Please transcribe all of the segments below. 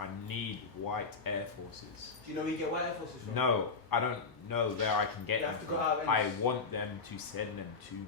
I need white Air Forces. Do you know where you get white Air Forces from? No, I don't know where I can get You them have to go from. out and I want them to send them to me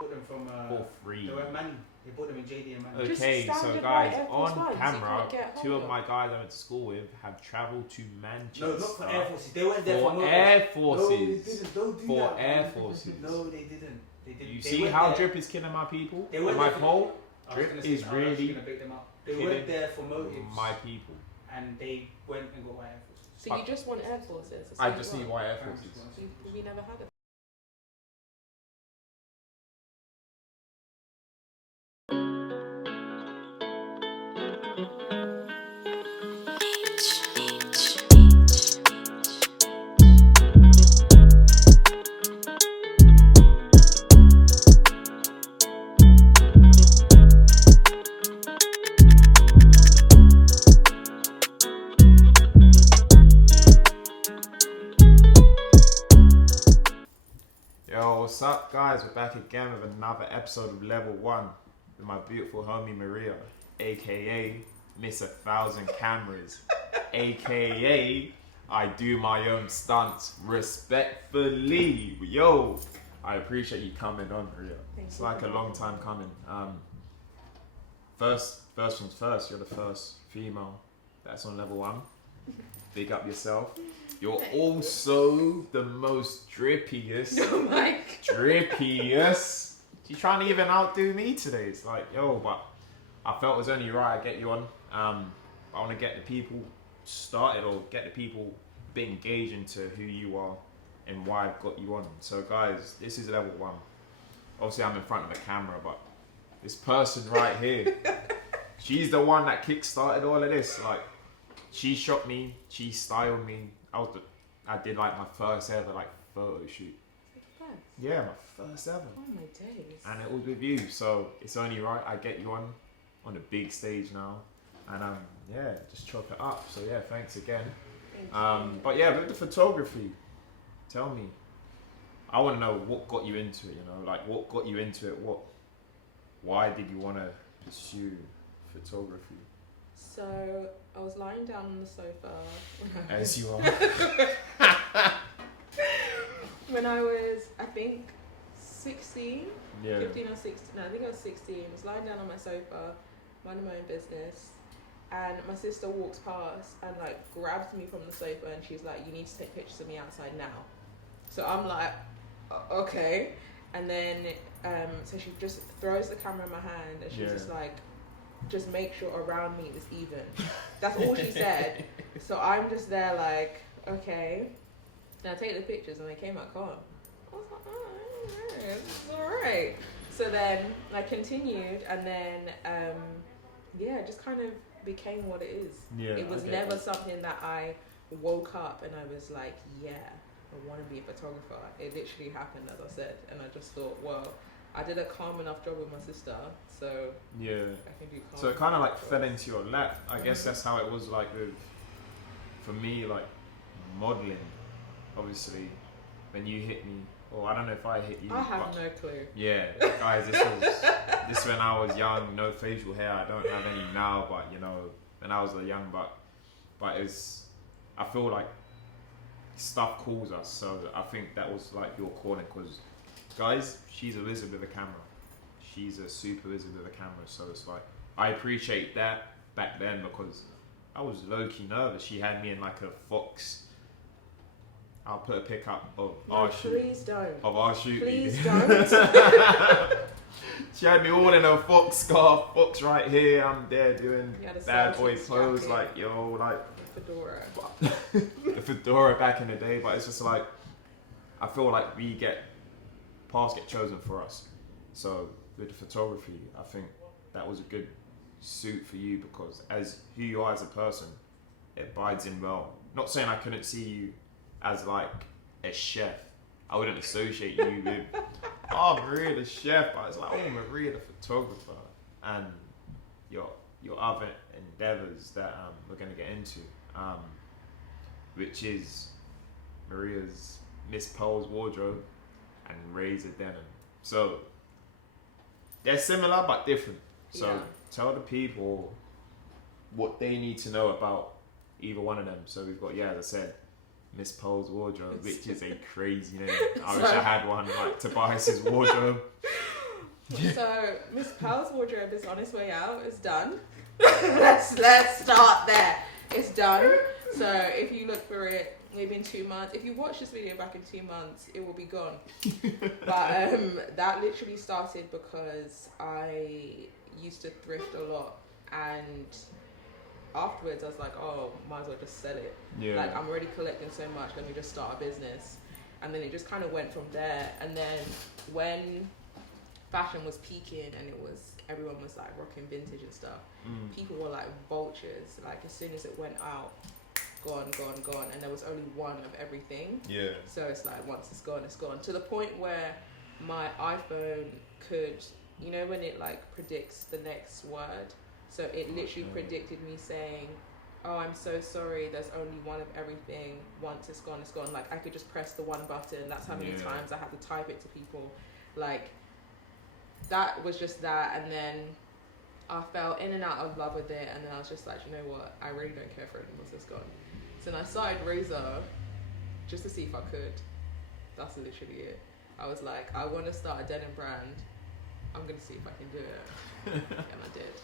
bought them from for free. They were Manny. They bought them in JD and Manny. Okay, Just so standard guys, white Air Force on Ones you camera, can't get two hold of my guys I went to school with have travelled to Manchester. No, not for Air Forces. They went there for For motors. Air Forces. No, they didn't. Don't do For that. Air man. Forces. No, they didn't. They didn't. You They see went how there. Drip is killing my people? They went my there for- poll? I was Drip gonna say, is I was really gonna bait them up. They killing went there for motives. my people. And they went and got white Air Forces. So you just want Air Forces? That's I what just you need want? white Air Forces. We never had it. Yo, what's up, guys? We're back again with another episode of Level One with my beautiful homie Maria, aka Miss 1,000 Cameras, aka I do my own stunts respectfully. Yo, I appreciate you coming on, Maria. It's like a long time coming. First things first. You're the first female that's on Level One. Big up yourself. You're also the most drippiest. Oh my Drippiest. She's trying to even outdo me today. It's like, yo, but I felt it was only right I get you on. I want to get the people started or get the people a bit engaged into who you are and why I've got you on. So guys, this is Level One. Obviously I'm in front of a camera, but this person right here, she's the one that kick-started all of this. Like, she shot me, she styled me. I did like my first ever like photo shoot. Yeah, my first ever. Oh my days. And it was with you, so it's only right I get you on the big stage now. And yeah, just chop it up. So yeah, thanks again. Thank you. But yeah, with the photography, tell me. I want to know what got you into it, you know, like what got you into it, why did you want to pursue photography? So I was lying down on the sofa As you are. when I was, I think, 16, Yeah. 15 or 16. No, I think I was 16. I was lying down on my sofa, minding my own business, and my sister walks past and like grabs me from the sofa and she's like, "You need to take pictures of me outside now." So I'm like, "Okay," and then so she just throws the camera in my hand and she's just like, "Just make sure around me is even." That's all she said. So I'm just there like, okay. And I take the pictures and they came out calm. I was like, oh, it's alright. So then I continued and then, yeah, it just kind of became what it is. Yeah, It was I get never it. something that I woke up and I was like, yeah, I want to be a photographer. It literally happened, as I said. And I just thought, well, I did a calm enough job with my sister, so Yeah. I can do calm. So it kind of like jobs. fell into your lap. I guess that's how it was like with, for me, like modeling. Obviously, when you hit me, or I don't know if I hit you. I have but no clue. yeah, guys, this when I was young, no facial hair. I don't have any now, but you know, when I was a young buck. But it's, I feel like stuff calls us. So I think that was like your calling, because guys, she's a wizard with a camera. She's a super wizard with a camera. So it's like, I appreciate that back then because I was low-key nervous. She had me in like a Fox. I'll put a pic up of our shoot. Please don't. Of our shoot. Please don't. She had me all in a Fox scarf, Fox right here. I'm there doing You had a bad boy Celtics clothes, jacket. like yo, like Fedora. the fedora back in the day. But it's just like, I feel like paths get chosen for us. So with the photography, I think that was a good suit for you because as who you are as a person, it bides in well. Not saying I couldn't see you as like a chef. I wouldn't associate you with, oh, Maria the chef. But it's like, oh, Maria the photographer, and your other endeavors that we're gonna get into, which is Maria's Miss Pole's wardrobe and Razor denim. So they're similar but different. So Yeah. tell the people what they need to know about either one of them. So we've got, as I said, Miss Pole's wardrobe, which is a crazy name. I wish I had one like Tobias's wardrobe. So Miss Pole's wardrobe is on its way out. It's done. let's start there. It's done. So if you look for it, maybe in 2 months. If you watch this video back in 2 months, it will be gone. But that literally started because I used to thrift a lot, and afterwards I was like, oh, might as well just sell it. Yeah. Like, I'm already collecting so much, let me just start a business. And then it just kind of went from there. And then when fashion was peaking and everyone was like rocking vintage and stuff, people were like vultures. Like, as soon as it went out, gone. And there was only one of everything. Yeah. So it's like, once it's gone, it's gone. To the point where my iPhone could, you know, when it like predicts the next word, so it literally predicted me saying, oh, I'm so sorry, there's only one of everything, once it's gone, it's gone. Like, I could just press the one button. That's how many times I had to type it to people. Like, that was just that. And then I fell in and out of love with it, and then I was just like, you know what, I really don't care for it once it's gone. So then I started Razor just to see if I could. That's literally it. I was like, I want to start a denim brand. I'm going to see if I can do it. And I did.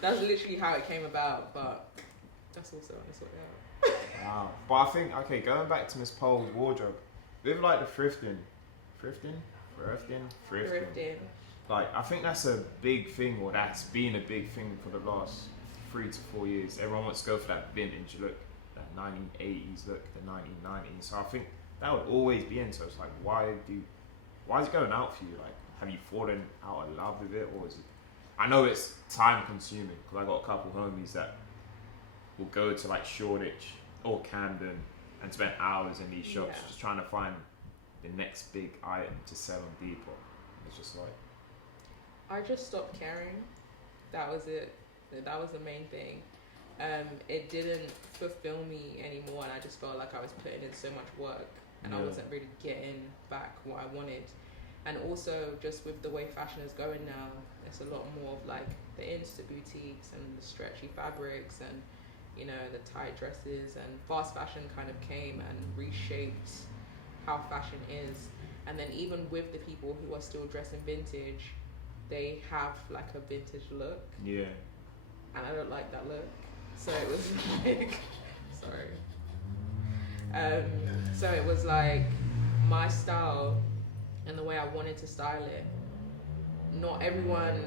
That's literally how it came about, but that's also on its way out. Wow. But I think, okay, going back to Miss Pole's wardrobe, with like the thrifting. Like, I think that's a big thing, or that's been a big thing for the last 3 to 4 years. Everyone wants to go for that vintage look, that 1980s look, the 1990s. So I think that would always be in. So it's like, why is it going out for you? Like, have you fallen out of love with it, or is it? I know it's time consuming, because I got a couple homies that will go to like Shoreditch or Camden and spend hours in these shops just trying to find the next big item to sell on Depop. It's just like, I just stopped caring. That was it. That was the main thing. It didn't fulfill me anymore, and I just felt like I was putting in so much work, and I wasn't really getting back what I wanted. And also, just with the way fashion is going now, it's a lot more of like the Insta boutiques and the stretchy fabrics and, you know, the tight dresses, and fast fashion kind of came and reshaped how fashion is. And then even with the people who are still dressing vintage, they have like a vintage look. yeah. And I don't like that look. So it was like, sorry. So it was like my style and the way I wanted to style it. Not everyone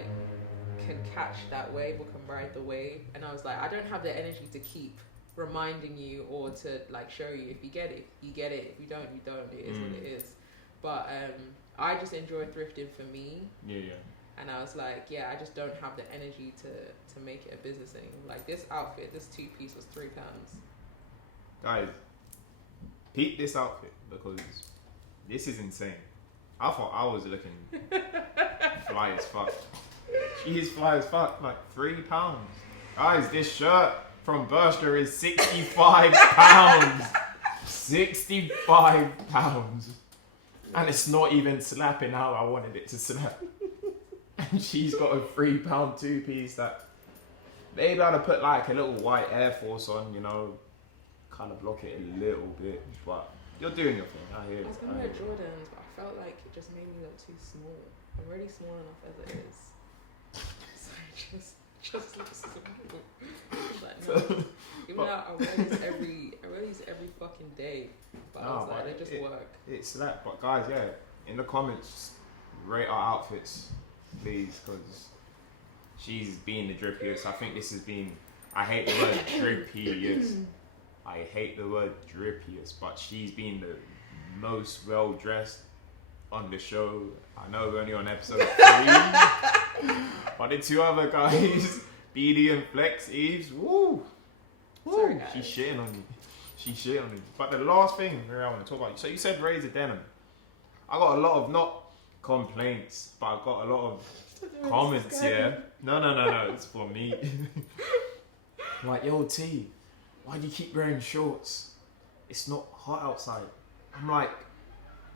can catch that wave or can ride the wave. And I was like, I don't have the energy to keep reminding you or to like show you. If you get it, you get it. If you don't, you don't. It is what it is. But I just enjoy thrifting for me. Yeah. And I was like, I just don't have the energy to make it a business anymore. Like, this outfit, this 2-piece was £3. Guys, peep this outfit, because this is insane. I thought I was looking fly as fuck. She is fly as fuck, like £3. Guys, this shirt from Bershka is £65. £65. And it's not even slapping how I wanted it to slap. And she's got a £3 2-piece that maybe I'd have put like a little white Air Force on, you know, kind of block it a little bit. But you're doing your thing. I hear it. I was gonna wear Jordans, but I felt like it just made me look too small. I'm already small enough as it is. So it just looks small. Like, no. Even though I wear these every fucking day. But I was like, they just work. It's that. But guys, in the comments, rate our outfits, please, because she's been the drippiest. I think this has been, I hate the word drippiest. I hate the word drippiest, but she's been the most well dressed on the show. I know we're only on episode 3, but the 2 other guys, BD and Flex Eves, woo! Sorry, She's shitting on you. But the last thing I want to talk about, so you said Razor Denim. I got a lot of, not complaints, but I got a lot of comments, No, it's for me. Like, yo, T, why do you keep wearing shorts? It's not hot outside. I'm like,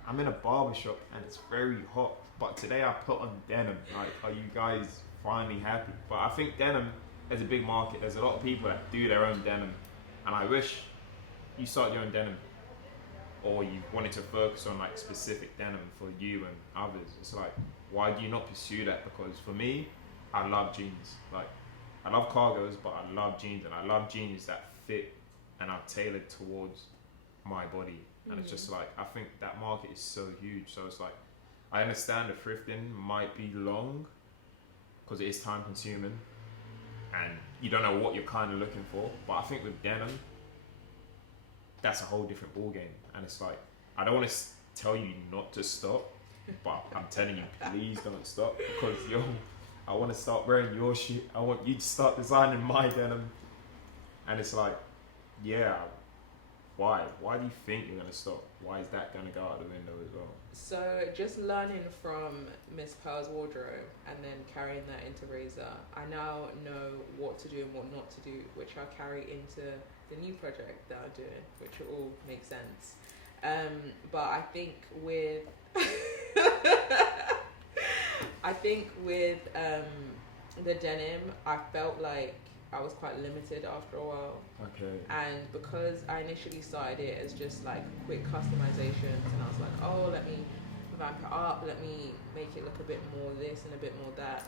I'm in a barbershop and it's very hot, but today I put on denim. Like, are you guys finally happy? But I think denim there's a big market. There's a lot of people that do their own denim, and I wish you started your own denim, or you wanted to focus on like specific denim for you and others. It's like, why do you not pursue that? Because for me, I love jeans. Like, I love cargos, but I love jeans, and I love jeans that fit and are tailored towards my body. And it's just like, I think that market is so huge. So it's like, I understand the thrifting might be long because it is time consuming and you don't know what you're kind of looking for. But I think with denim, that's a whole different ball game. And it's like, I don't want to tell you not to stop, but I'm telling you, please don't stop, because I want to start wearing your shit. I want you to start designing my denim. And it's like, yeah, why? Why do you think you're going to stop? Why is that going to go out the window as well? So just learning from Miss Pearl's wardrobe and then carrying that into Razor, I now know what to do and what not to do, which I'll carry into the new project that I'm doing, which will all make sense. But I think with the denim, I felt like I was quite limited after a while. Okay. And because I initially started it as just like quick customizations, and I was like, oh, let me vamp it up, let me make it look a bit more this and a bit more that.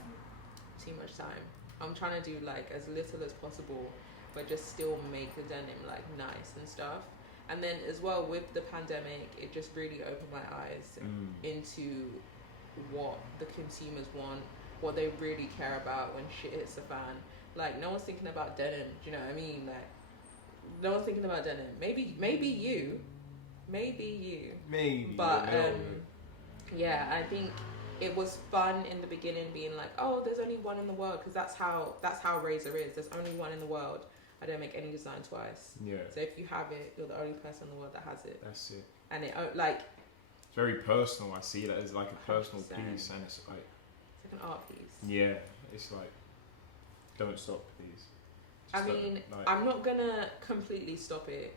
Too much time. I'm trying to do like as little as possible, but just still make the denim like nice and stuff. And then as well with the pandemic, it just really opened my eyes into what the consumers want, what they really care about when shit hits the fan. Like, no one's thinking about denim, do you know what I mean? Like, no one's thinking about denim. Maybe you. Maybe. But, yeah, I think it was fun in the beginning being like, oh, there's only one in the world, because that's how Razor is. There's only one in the world. I don't make any design twice. Yeah. So if you have it, you're the only person in the world that has it. That's it. And it, like... It's very personal. I see that as like a personal 100%. piece, and it's like... It's like an art piece. Yeah. It's like... Don't stop, please. I mean, like, I'm not gonna completely stop it,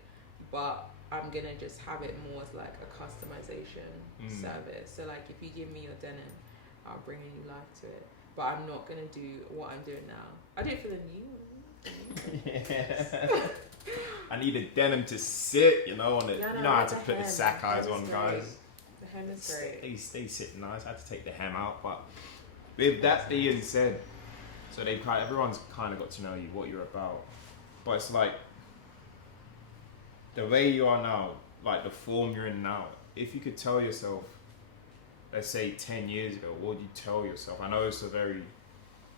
but I'm gonna just have it more as like a customization service. So like, if you give me your denim, I'll bring a new life to it. But I'm not gonna do what I'm doing now. I do it for the new one. yeah. I need a denim to sit, you know, on it. Yeah, no, you know how the to put hem. the sack eyes The on, hem's guys. great. The hem is great. They sitting nice. I had to take the hem out, but with that being said, so everyone's kind of got to know you, what you're about. But it's like, the way you are now, like the form you're in now, if you could tell yourself, let's say 10 years ago, what would you tell yourself? I know it's a very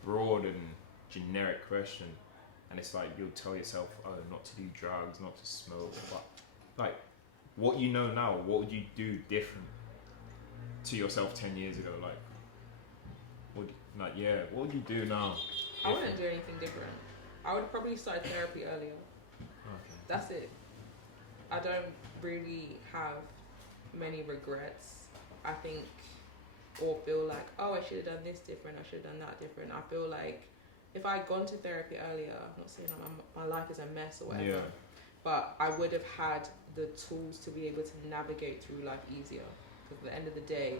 broad and generic question, and it's like you'll tell yourself, oh, not to do drugs, not to smoke, but like, what you know now, what would you do different to yourself 10 years ago? Like, what would you do now? I wouldn't do anything different. I would probably start therapy earlier. Okay. That's it. I don't really have many regrets. I think, or feel like, oh, I should have done this different, I should have done that different. I feel like if I'd gone to therapy earlier, I'm not saying my life is a mess or whatever, but I would have had the tools to be able to navigate through life easier. Because at the end of the day,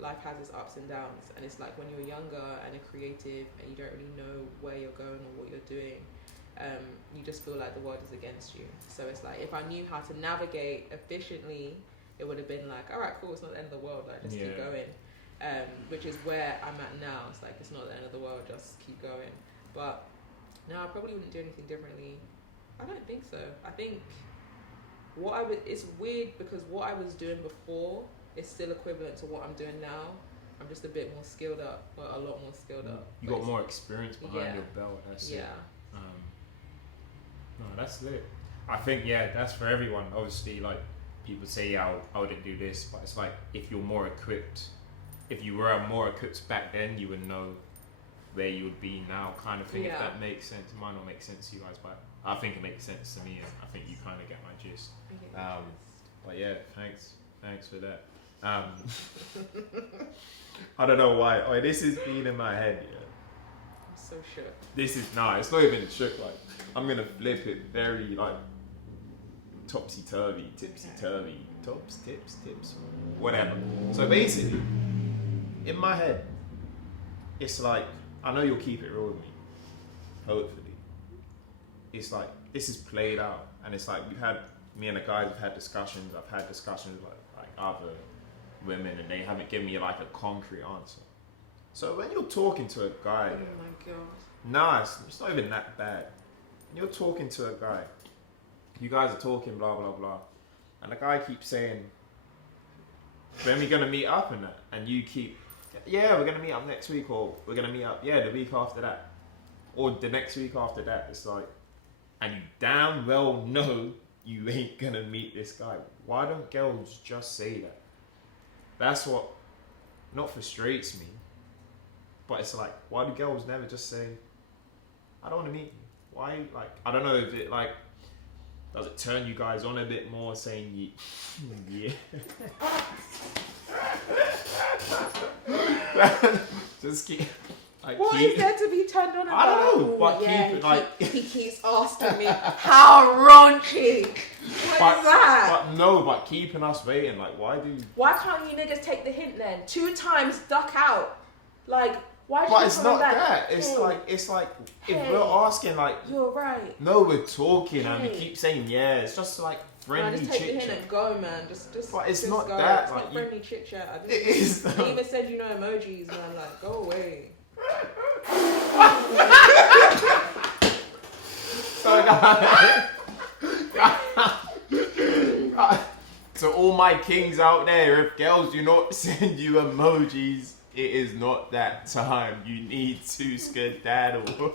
life has its ups and downs, and it's like when you're younger and a creative and you don't really know where you're going or what you're doing, you just feel like the world is against you. So it's like, if I knew how to navigate efficiently, it would have been like, all right, cool, it's not the end of the world, like, just keep going. Which is where I'm at now. It's like, it's not the end of the world, just keep going. But no, I probably wouldn't do anything differently. I don't think so. I think it's weird because what I was doing before is still equivalent to what I'm doing now. I'm just a bit more skilled up, but a lot more skilled up. You got more experience behind your belt. That's it. No, that's lit. I think that's for everyone. Obviously, like people say, I wouldn't do this, but it's like if you're more equipped, if you were more equipped back then, you would know where you would be now, kind of thing. If that makes sense. It might not make sense to you guys, but I think it makes sense to me, and I think you kind of get my gist. But yeah, thanks for that. I don't know why. Oh, this is being in my head. Yeah. I'm so shook. It's not even shook. Like, I'm gonna flip it very like topsy-turvy, tipsy-turvy, tips, whatever. So basically, in my head, it's like, I know you'll keep it real with me, hopefully. it's like this is played out, and it's like me and the guys have had discussions. I've had discussions with like other women, and they haven't given me like a concrete answer. So when you're talking to a guy, Oh my god. nah, it's not even that bad. When you're talking to a guy, you guys are talking blah blah blah, and the guy keeps saying, when are we gonna meet up and that? And you keep, yeah, we're gonna meet up next week, or we're gonna meet up, yeah, the week after that, or the next week after that. It's like, and you damn well know you ain't gonna meet this guy. Why don't girls just say that? That's what not frustrates me, but it's like, why do girls never just say, I don't want to meet you? Why, like, I don't know if it like, does it turn you guys on a bit more saying yeah? Just keep like. What is there to be turned on about? I don't know, Ooh, but yeah, keep it like. he keeps asking me how raunchy. What is that? But keeping us waiting. Like, why do? Why can't you niggas take the hint then? 2 times duck out. Like, why? But it's not back? that. It's Hey. like if Hey. we're asking like. You're right. No, we're talking and we Hey. keep saying yeah. It's just like Man, friendly just take the chit hint chat. and go, man. Just But it's just not go. that, It's like, not you- friendly chit chat. It is. I even said you know emojis, man. Like, go away. So guys, to all my kings out there, if girls do not send you emojis, it is not that time. You need to skedaddle.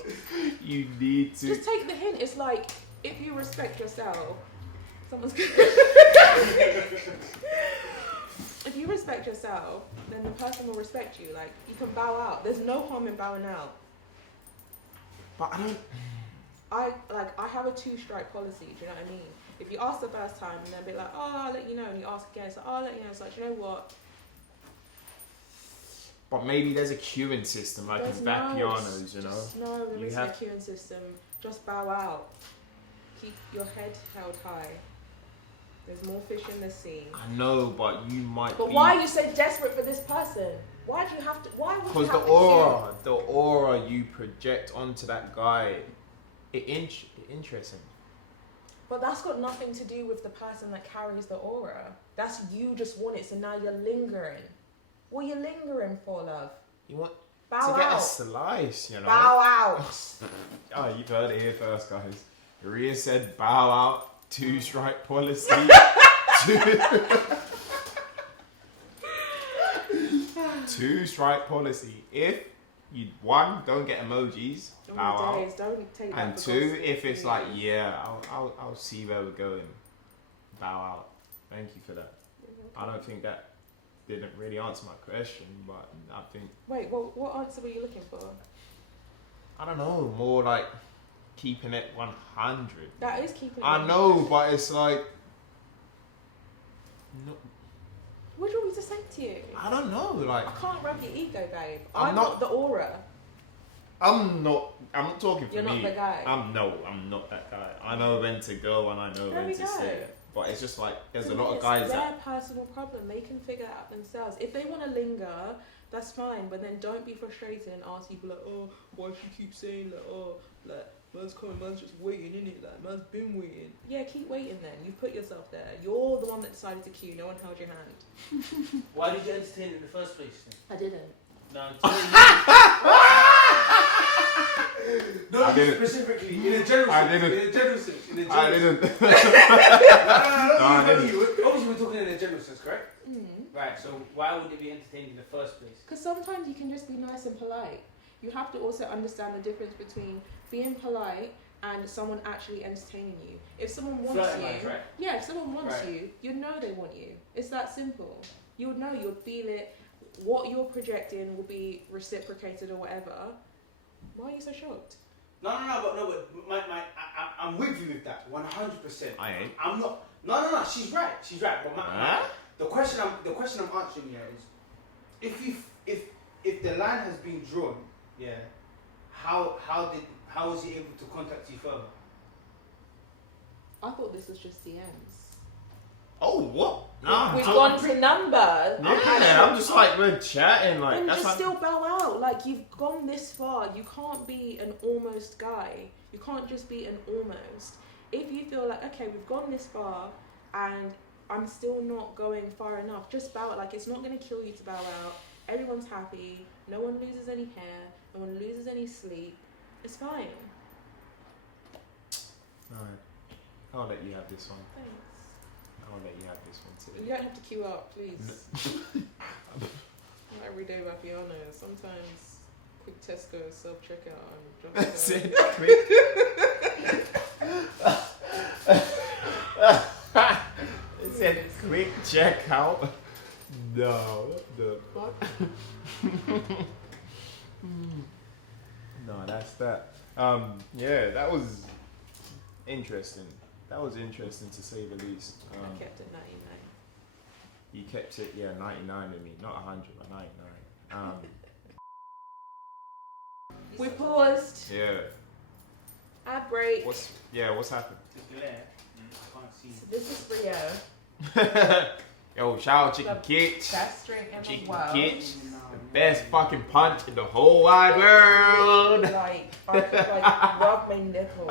You need to. Just take the hint. It's like, if you respect yourself, someone's gonna... If you respect yourself, then the person will respect you. Like, you can bow out. There's no harm in bowing out. But I don't. I have a 2-strike policy. Do you know what I mean? If you ask the first time and then be like, oh, I'll let you know, and you ask again, it's like, oh, I'll let you know. It's like, you know what? But maybe there's a queuing system like There's in no, Vapianos, you know. No, there You isn't have- a queuing system. Just bow out. Keep your head held high. There's more fish in the sea. I know, but you might. But be... why are you so desperate for this person? Why do you have to? Why would you Because have the aura you project onto that guy, it interests him. But that's got nothing to do with the person that carries the aura. That's you just want it, so now you're lingering. What are you lingering for, love? You want Bow to get out. a slice, you know. Bow out. Oh, you've heard it here first, guys. Rhea said bow out, 2-strike policy. 2-strike policy. If you, 1, don't get emojis, Oh bow my out. days, don't take that And for 2, gossip, if it's please. like, yeah, I'll see where we're going, bow out. Thank you for that. I don't think that didn't really answer my question, but I think, Wait, well, what answer were you looking for? I don't know, more like keeping it 100. That is keeping. I know, but it's like, no, What do you want me to say to you? I don't know, like, I can't rub your ego, babe. I'm I'm not- not the aura. I'm not talking for You're me. not the guy. I'm not that guy. I know when to go and I know There when we to go. stay. But it's just like, there's a To lot me, of guys it's that, their personal problem. They can figure it out themselves. If they want to linger, that's fine. But then don't be frustrated and ask people like, oh, why she keep saying like, oh, like man's coming, man's just waiting, innit? Like man's been waiting. Yeah, keep waiting then. You've put yourself there. You're the one that decided to queue. No one held your hand. Why did you entertain it in the first place then? I didn't. No, I didn't. specifically in a general I sense. didn't. In a general sense. In a general I sense. didn't. No, I didn't. obviously we're talking in a general sense, correct? Mm. Right. So why would it be entertained in the first place? Because sometimes you can just be nice and polite. You have to also understand the difference between being polite and someone actually entertaining you. If someone wants Flirting you, lines, right? yeah, if someone wants Right. you, you'd know they want you. It's that simple. You would know, you'd feel it. What you're projecting will be reciprocated or whatever. Why are you so shocked? No, but I'm with you with that, 100%. I ain't. I'm not. No. She's right. But Huh? the question I'm answering here is, if the line has been drawn, yeah, how was he able to contact you further? I thought this was just DMs. Oh, what? Nah, We've gone to number. Yeah, I'm just like, we're chatting. Like, Then that's just like, still bow out. Like, you've gone this far. You can't be an almost guy. You can't just be an almost. If you feel like, okay, we've gone this far and I'm still not going far enough, just bow out. Like, it's not going to kill you to bow out. Everyone's happy. No one loses any hair. No one loses any sleep. It's fine. alright. I'll let you have this one. Thanks. I'll let you have this one You today. don't have to queue up, please. Not every day Vapiano. Sometimes quick Tesco self-checkout and That's just it. Quick. It said quick checkout. No, the fuck. No, that's that. Yeah, that was interesting. That was interesting to say the least. I kept it 99. You kept it, 99 with me, not 100, but 99. We paused. Yeah. Ad break. What's happened? The glare. I can't see. So this is Rio. Yo, shout out Chicken The Kitch. Best drink in the Chicken world. Kitch. The best fucking punch in the whole wide world. Like, I could like rub my nipples.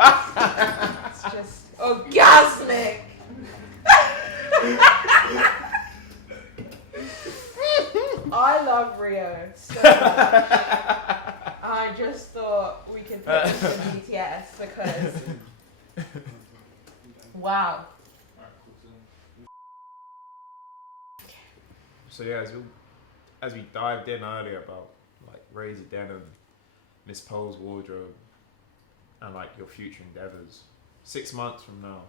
It's just orgasmic. I love Rio so much. I just thought we could put this in BTS because wow. So yeah, as we dived in earlier about like Razor Denim, Miss Poe's wardrobe, and like your future endeavors, 6 months from now,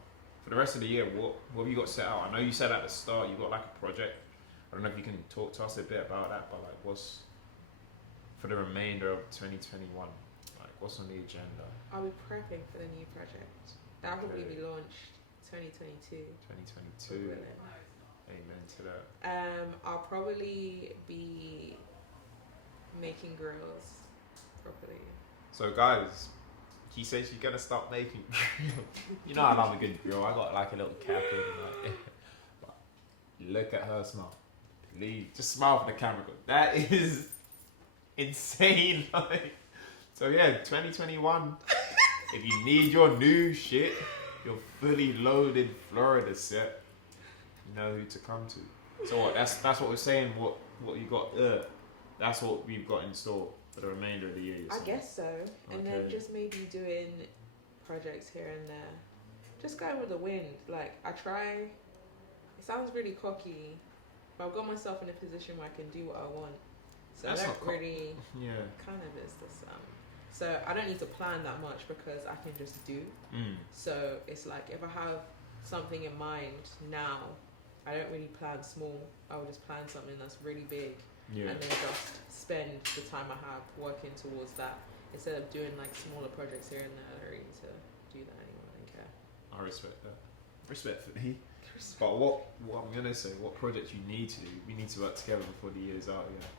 for the rest of the year, what have you got set out? I know you said at the start you got like a project. I don't know if you can talk to us a bit about that, but like what's for the remainder of 2021? Like what's on the agenda? I'll be prepping for the new project. That will probably be launched 2022. 2022. Amen to that. I'll probably be making grills properly. So guys, she says she's gonna stop making grill. You know I love a good grill. I got like a little cap in. Like, but look at her smile. Please, just smile for the camera. That is insane. Like, so yeah, 2021. If you need your new shit, your fully loaded Florida set, you know who to come to. So what? That's what we're saying. What you got? That's what we've got in store for the remainder of the year. I guess so. And then just maybe doing projects here and there. Just going with the wind. Like, I try. It sounds really cocky, but I've got myself in a position where I can do what I want. So That's I not don't really. Yeah. Kind of is this. So I don't need to plan that much because I can just do. So it's like if I have something in mind now, I don't really plan small. I will just plan something that's really big. Yeah. And then just spend the time I have working towards that instead of doing like smaller projects here and there. I don't really need to do that anymore. I don't care. I respect that. Respectfully. But what I'm gonna say, what project you need to do, we need to work together before the year's out. Yeah.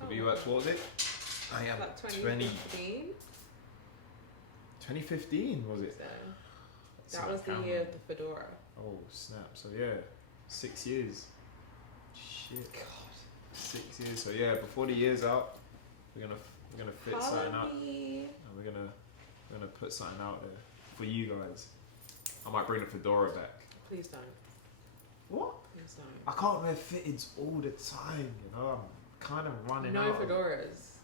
Have you worked towards it? I am. Like 2015. 2015 was it? So that was the year of the fedora. Oh snap! So yeah, 6 years. Shit. God. 6 years. So yeah, before the year's out, we're gonna fit something out, and we're gonna put something out there for you guys. I might bring the fedora back. Please don't. What? Please don't. I can't wear fitteds all the time. You know, I'm kind of running no out. No fedoras.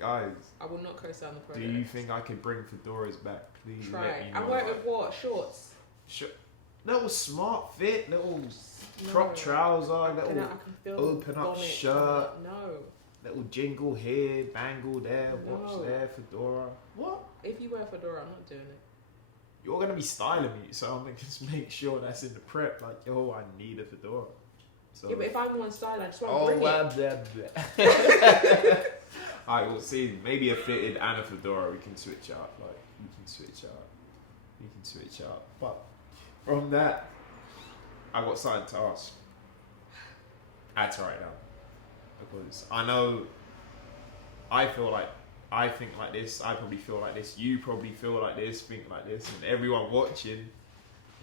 Guys, I will not co-sign the project. do you think I could bring fedoras back? Please try. Let me know. I wear it with what? Shorts. Little smart fit, little crop trouser, little I can feel open up shirt. No. Little jingle here, bangle there, No. watch there, fedora. What? If you wear fedora, I'm not doing it. You're gonna be styling me, so I'm gonna just make sure that's in the prep. Like, yo, I need a fedora. So, yeah, but if I'm the one styling, I just want to bring it. Alright, we'll see. Maybe a fitted and a fedora. We can switch out. Like, we can switch out. But from that, I got something to ask. I had to write it down because I know. I think like this. I probably feel like this. You probably feel like this. Think like this. And everyone watching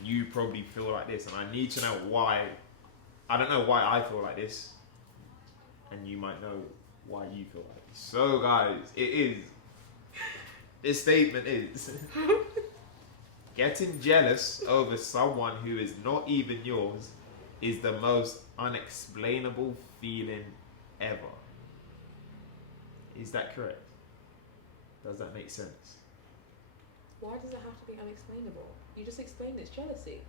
you probably feel like this, and I need to know why. I don't know why I feel like this, and you might know why you feel like this. So, guys, this statement is getting jealous over someone who is not even yours is the most unexplainable feeling ever. Is that correct? Does that make sense? Why does it have to be unexplainable? You just explained it's jealousy.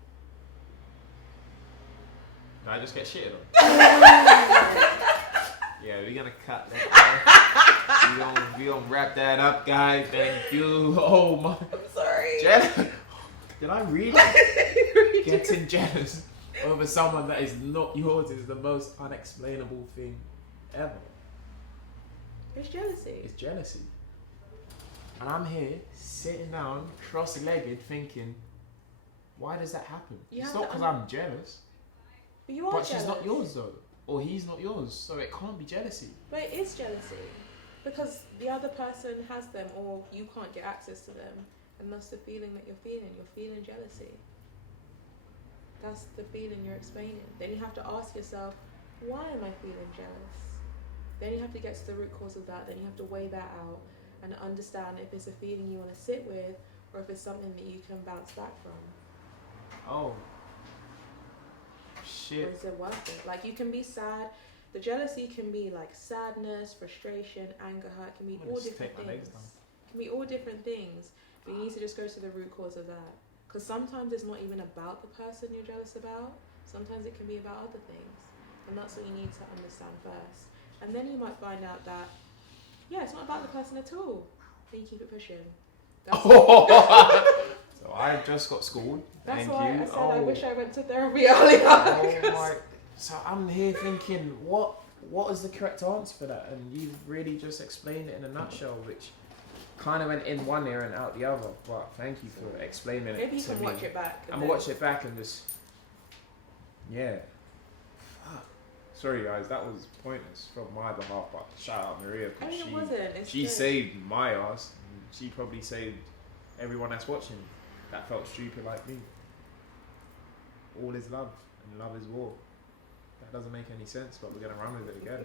Can I just get shitted on? Yeah, we're gonna cut that. We gonna wrap that up, guys. Thank you. Oh my. I'm sorry. Did I read it? Getting jealous over someone that is not yours is the most unexplainable thing ever. It's jealousy. It's jealousy. And I'm here sitting down, cross-legged, thinking, why does that happen? It's not because I'm jealous. But you are But jealous. she's not yours though. Or he's not yours. So it can't be jealousy. But it is jealousy. Because the other person has them or you can't get access to them. And that's the feeling that you're feeling. You're feeling jealousy. That's the feeling you're explaining. Then you have to ask yourself, why am I feeling jealous? Then you have to get to the root cause of that. Then you have to weigh that out and understand if it's a feeling you want to sit with or if it's something that you can bounce back from. Oh. Or Shit. is it worth it? Like, you can be sad. The jealousy can be like sadness, frustration, anger, hurt. It can be all different things. It can be all different things. But you need to just go to the root cause of that. Because sometimes it's not even about the person you're jealous about. Sometimes it can be about other things. And that's what you need to understand first. And then you might find out that, yeah, it's not about the person at all. Then you keep it pushing. That's So I just got schooled. That's Thank why you. I said I wish I went to therapy earlier. Oh my. So I'm here thinking, what is the correct answer for that? And you really just explained it in a nutshell, which kind of went in one ear and out the other. But thank you for explaining it Maybe you to can me. watch it back. I'm gonna watch it back and just, yeah. Fuck. Sorry guys, that was pointless from my behalf. But shout out Maria, I because mean, it wasn't. It's she good. saved my ass. And she probably saved everyone that's watching that felt stupid like me. All is love and love is war. That doesn't make any sense, but we're gonna run with it again.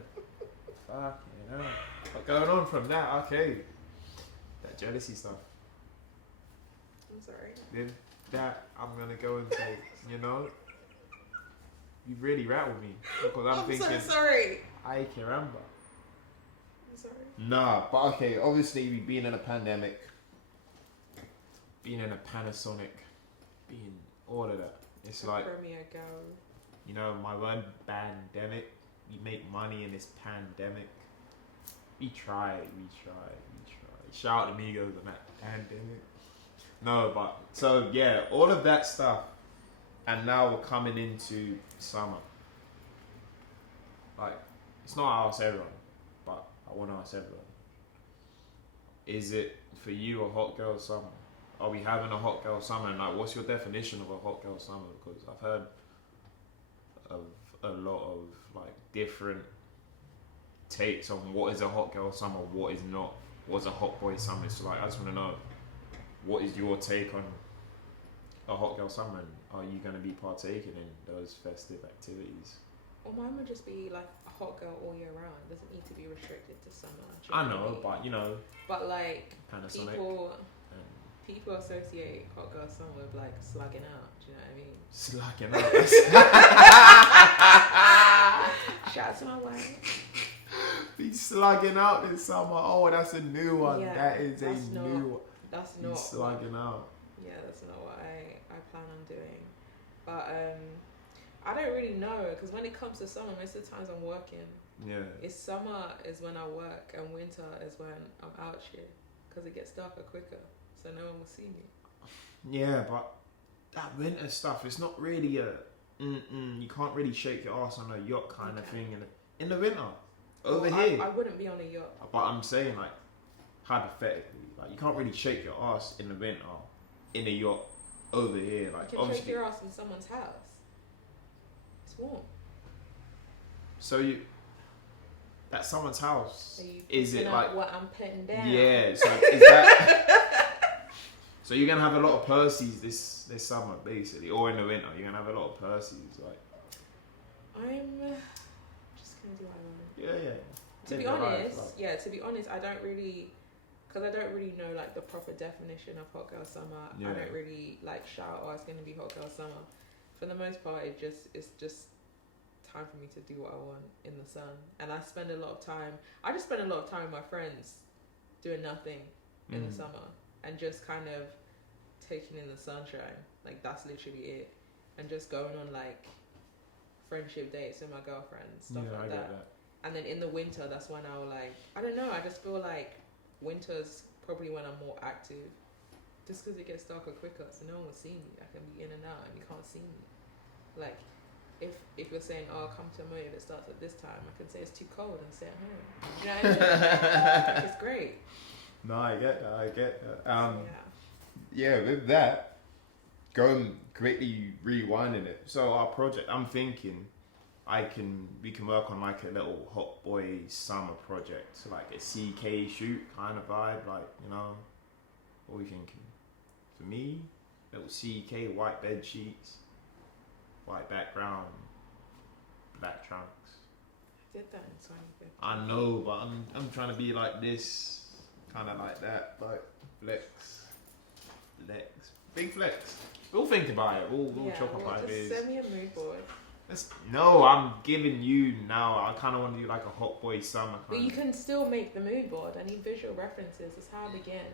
Fuck, you know. But going on from that, okay. That jealousy stuff. I'm sorry. Then that I'm gonna go into, you know. You really rattled me because I'm thinking. so sorry. Ay caramba. I'm sorry. Nah, but okay. Obviously, we've been in a pandemic. Being in a Panasonic, being all of that. It's like, Premier girl. you know, my word pandemic. We make money in this pandemic. We try. Shout out to Migos on that pandemic. No, but so yeah, all of that stuff, and now we're coming into summer. Like, it's not I ask everyone, but I want to ask everyone. Is it for you a hot girl summer? Are we having a hot girl summer? And like, what's your definition of a hot girl summer? Because I've heard of a lot of like different takes on what is a hot girl summer, what is not, what's a hot boy summer. So like, I just want to know, what is your take on a hot girl summer? And are you going to be partaking in those festive activities? Well, mine would just be like a hot girl all year round. It doesn't need to be restricted to summer. I know, but you know, but like Panasonic. People associate hot girl summer with like slugging out. Do you know what I mean? Slugging out. Shout out to my wife. Be slugging out this summer. Oh, that's a new one. Yeah, that is a new one. That's Be not slugging out. Yeah, that's not what I plan on doing. But I don't really know because when it comes to summer, most of the times I'm working. Yeah. It's summer is when I work and winter is when I'm out here because it gets darker quicker, so no one will see me. Yeah, but that winter stuff, it's not really a you can't really shake your ass on a yacht kind of thing in the winter. Over here. I wouldn't be on a yacht. But I'm saying, like, hypothetically, like, you can't really shake your ass in the winter in a yacht over here. Like, You can obviously. shake your ass in someone's house. It's warm. So at someone's house, Are you is it picking like up what I'm putting down? Yeah. So is that? So you're gonna have a lot of Percy's this summer, basically, or in the winter. You're gonna have a lot of Percy's, like. I'm just gonna do what I want. Yeah. To be honest, I don't really, because I don't really know like the proper definition of hot girl summer. Yeah. I don't really like shout, oh, it's gonna be hot girl summer. For the most part, it's just time for me to do what I want in the sun, and I just spend a lot of time with my friends doing nothing in the summer and just kind of taking in the sunshine. Like that's literally it, and just going on like friendship dates with my girlfriends, stuff like that. And then in the winter, that's when I'll like, I don't know, I just feel like winter's probably when I'm more active, just because it gets darker quicker, so no one will see me. I can be in and out and you can't see me. Like if you're saying, oh, come to a movie that starts at this time, I can say it's too cold and stay at home. You know what I mean? Like, it's great. No, I get that. So, yeah, with that, going quickly rewinding it. So our project, I'm thinking, we can work on like a little hot boy summer project, so like a CK shoot kind of vibe, like, you know, what are we thinking? For me, little CK, white bed sheets, white background, black trunks. I did that in 2015. I know, but I'm trying to be like this, kind of like that, like flex, big flex. We'll think about it. We'll chop up ideas. Just send me a mood board. No, I'm giving you now. I kind of want to do like a hot boy summer. But you can still make the mood board. I need visual references. That's how I begin.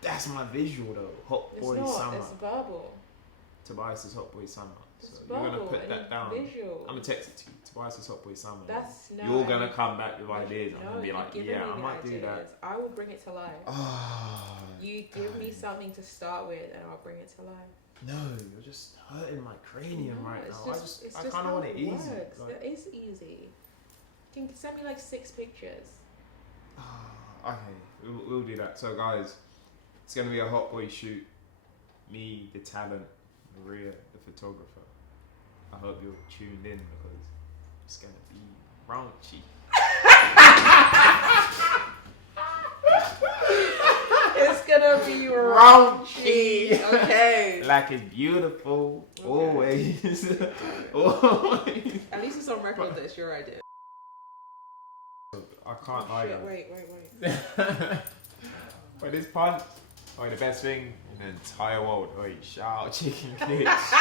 That's my visual though. Hot boy it's not, summer. It's verbal. Tobias' hot boy summer. It's So verbal. you're gonna put that down. Visual. I'm gonna text it to you. Tobias' hot boy summer. That's no. You're gonna come back with ideas. I'm gonna be you're like, giving yeah, me I the might do ideas. that. I will bring it to life. Oh, You give me something to start with, and I'll bring it to life. no, you're just hurting my cranium right it's now. Just, I kind of want it easy. Like, it is easy. You can send me like 6 pictures. Okay, we'll do that. So guys, it's gonna be a hot boy shoot. Me, the talent, Maria, the photographer. I hope you're tuned in because it's gonna be raunchy. It's gonna be raunchy. Okay. Like it's beautiful. Okay. Always. Always. At least it's on record that it's your idea. I can't lie. Shit, wait. Wait, this punch. Oh, the best thing in the entire world. Oh, shout out chicken kicks.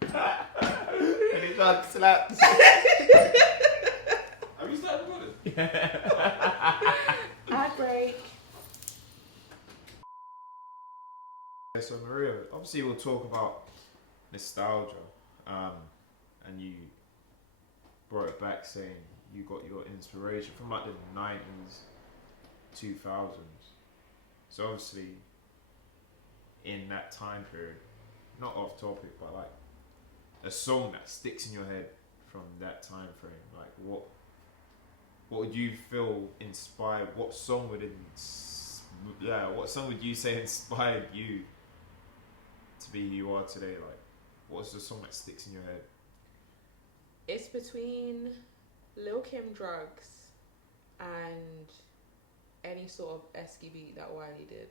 And he's on slaps. Have you started recording? Ad break. So Maria, obviously we'll talk about nostalgia, and you brought it back saying you got your inspiration from like the 90s, 2000s. So obviously in that time period, not off topic, but like a song that sticks in your head from that time frame, like what would you feel inspired? What song would you say inspired you to be who you are today? Like, what's the song that sticks in your head? It's between Lil Kim Drugs and any sort of esky beat that Wiley did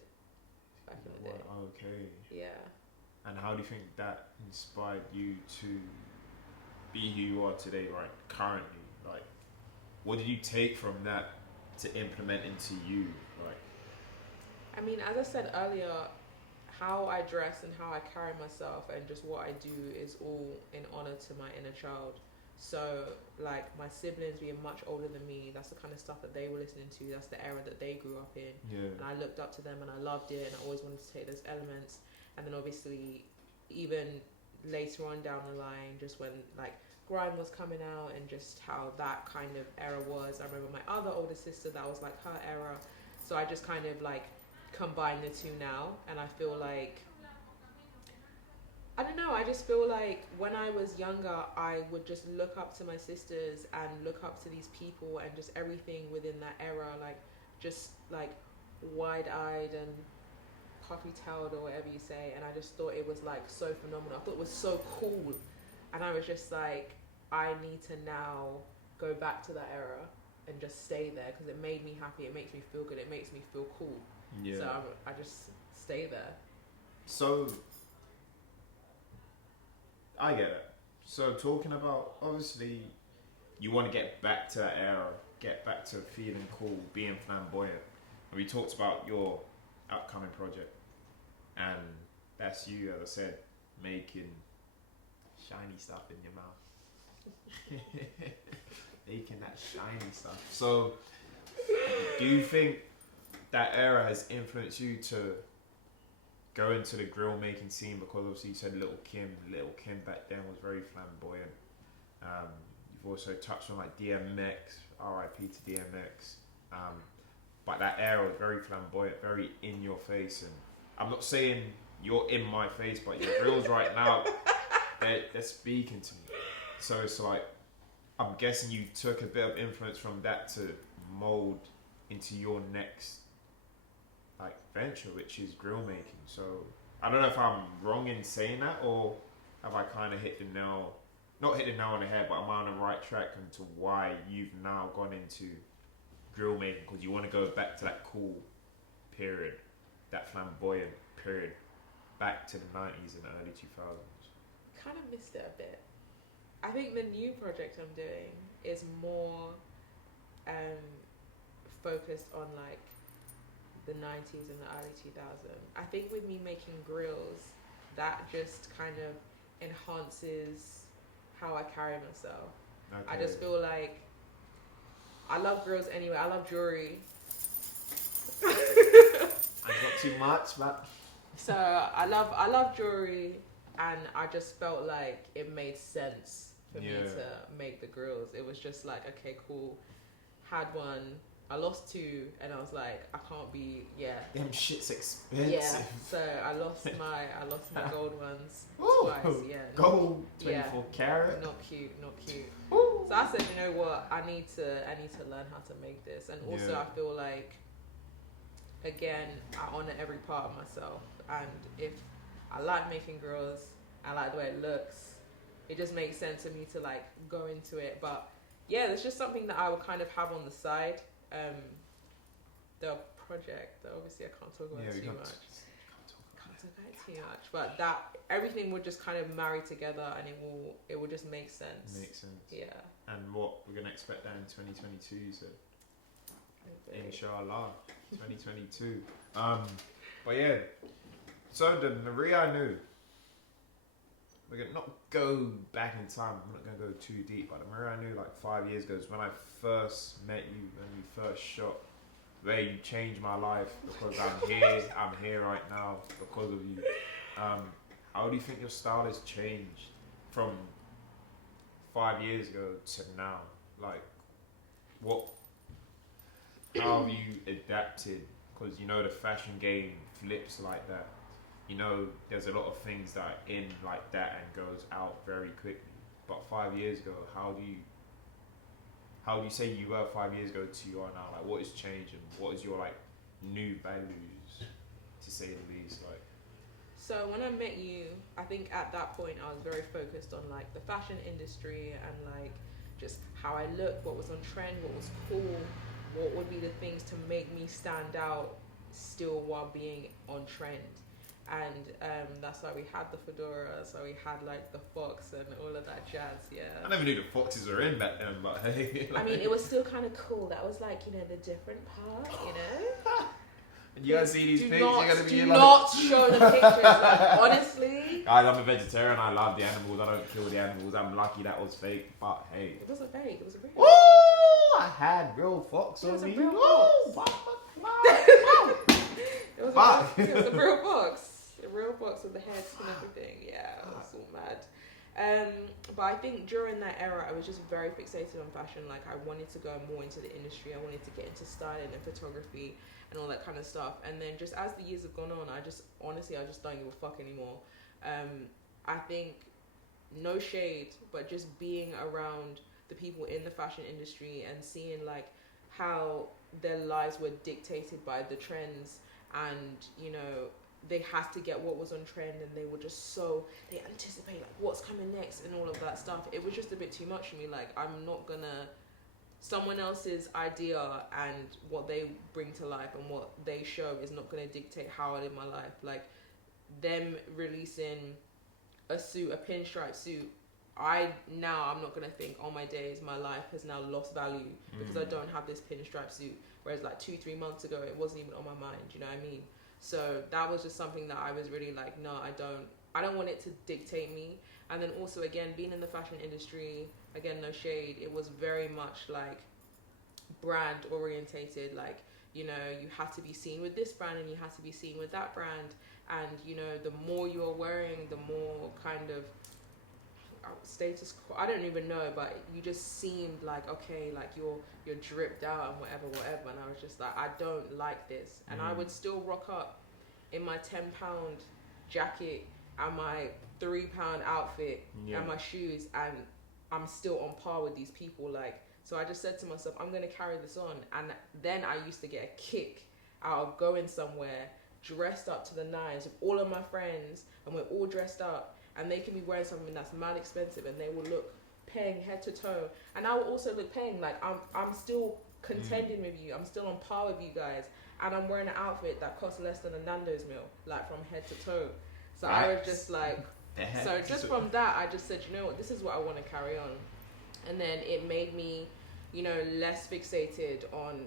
back in the day. Okay. Yeah. And how do you think that inspired you to be who you are today, right? Currently, like, what did you take from that to implement into you? Like, I mean, as I said earlier, how I dress and how I carry myself and just what I do is all in honor to my inner child. So, like, my siblings being much older than me, that's the kind of stuff that they were listening to. That's the era that they grew up in. yeah. And I looked up to them and I loved it, and I always wanted to take those elements. And then obviously, even later on down the line, just when like grime was coming out and just how that kind of era was. I remember my other older sister, that was like her era. So I just kind of like combine the two now, and I feel like, I don't know, I just feel like when I was younger, I would just look up to my sisters and look up to these people and just everything within that era, like just like wide-eyed and puffy-tailed or whatever you say, and I just thought it was like so phenomenal. I thought it was so cool, and I was just like, I need to now go back to that era and just stay there because it made me happy, it makes me feel good, it makes me feel cool. Yeah. So I just stay there. So I get it. So talking about, obviously you want to get back to that era, get back to feeling cool, being flamboyant. And we talked about your upcoming project, and that's you, as I said, making shiny stuff in your mouth. Making that shiny stuff. So do you think that era has influenced you to go into the grill making scene? Because obviously you said Little Kim back then was very flamboyant. You've also touched on like DMX, RIP to DMX. But that era was very flamboyant, very in your face. And I'm not saying you're in my face, but your grills right now, they're speaking to me. So it's like, I'm guessing you took a bit of influence from that to mold into your next like venture, which is grill making. So I don't know if I'm wrong in saying that, or have I kind of not hit the nail on the head, but am I on the right track into why you've now gone into grill making? Because you want to go back to that cool period, that flamboyant period, back to the 90s and the early 2000s. Kind of missed it a bit. I think the new project I'm doing is more focused on like the 90s and the early 2000s. I think with me making grills, that just kind of enhances how I carry myself. Okay. I just feel like I love grills anyway. I love jewelry. I got too much, but so I love jewelry, and I just felt like it made sense for me to make the grills. It was just like, okay, cool. Had one. I lost two, and I was like, I can't be, Them shit's expensive. Yeah, so I lost my gold ones twice. Yeah, gold 24 carat. Not cute. Ooh. So I said, you know what? I need to learn how to make this, and also I feel like, again, I honor every part of myself, and if I like making grills, I like the way it looks. It just makes sense for me to like go into it, but yeah, it's just something that I would kind of have on the side. The project, obviously I can't talk about too much. Can't talk about too much, but that everything would just kind of marry together, and it will just make sense. Makes sense. Yeah. And what we're gonna expect that in 2022? You said. Okay. Inshallah, 2022. But yeah. So the Maria I knew. We're gonna not go back in time. I'm not gonna go too deep, but the Maria I knew like 5 years ago is when I first met you, when you first shot. Where you changed my life, because I'm here right now because of you. How do you think your style has changed from 5 years ago to now? Like, how have you adapted? Because you know the fashion game flips like that. You know, there's a lot of things that are in like that and goes out very quickly. But 5 years ago, how do you say you were 5 years ago to you are now? Like, what has changed, and what is your like new values, to say the least? Like, so when I met you, I think at that point I was very focused on like the fashion industry and like just how I looked, what was on trend, what was cool, what would be the things to make me stand out still while being on trend. And that's why we had the fedora, so we had like the fox and all of that jazz. I never knew the foxes were in back then, but hey. I mean, it was still kind of cool. That was like, you know, the different part, you know. And you gotta see these pics. Not, you're gonna be do like, not show the pictures. Like, honestly, guys, I'm a vegetarian. I love the animals. I don't kill the animals. I'm lucky that was fake, but hey, it wasn't fake. It was real. Woo! I had real fox on me. It was a real fox. A real fox with the heads and everything. Yeah, it was all mad. But I think during that era, I was just very fixated on fashion. Like, I wanted to go more into the industry. I wanted to get into styling and photography and all that kind of stuff. And then just as the years have gone on, I just don't give a fuck anymore. I think, no shade, but just being around the people in the fashion industry and seeing like how their lives were dictated by the trends, and you know, they had to get what was on trend, and they were just they anticipate like what's coming next and all of that stuff. It was just a bit too much for me. Like, I'm not gonna someone else's idea and what they bring to life and what they show is not going to dictate how I live my life. Like, them releasing a suit, a pinstripe suit, I'm not going to think, oh my days, my life has now lost value because I don't have this pinstripe suit. Whereas like 2-3 months ago, it wasn't even on my mind, you know what I mean? So that was just something that I was really like, no, I don't want it to dictate me. And then also, again, being in the fashion industry, again, no shade, it was very much like brand orientated. Like, you know, you have to be seen with this brand and you have to be seen with that brand. And, you know, the more you're wearing, the more kind of status quo, I don't even know, but you just seemed like, okay, like you're dripped out and whatever. And I was just like, I don't like this. And I would still rock up in my £10 jacket and my £3 outfit and my shoes, and I'm still on par with these people. Like, so I just said to myself, I'm gonna carry this on. And then I used to get a kick out of going somewhere dressed up to the nines with all of my friends, and we're all dressed up, and they can be wearing something that's mad expensive, and they will look paying head to toe, and I will also look paying like I'm still contending with you, I'm still on par with you guys, and I'm wearing an outfit that costs less than a Nando's meal, like from head to toe. So I was just like, so just from that, I just said, you know what, this is what I want to carry on. And then it made me, you know, less fixated on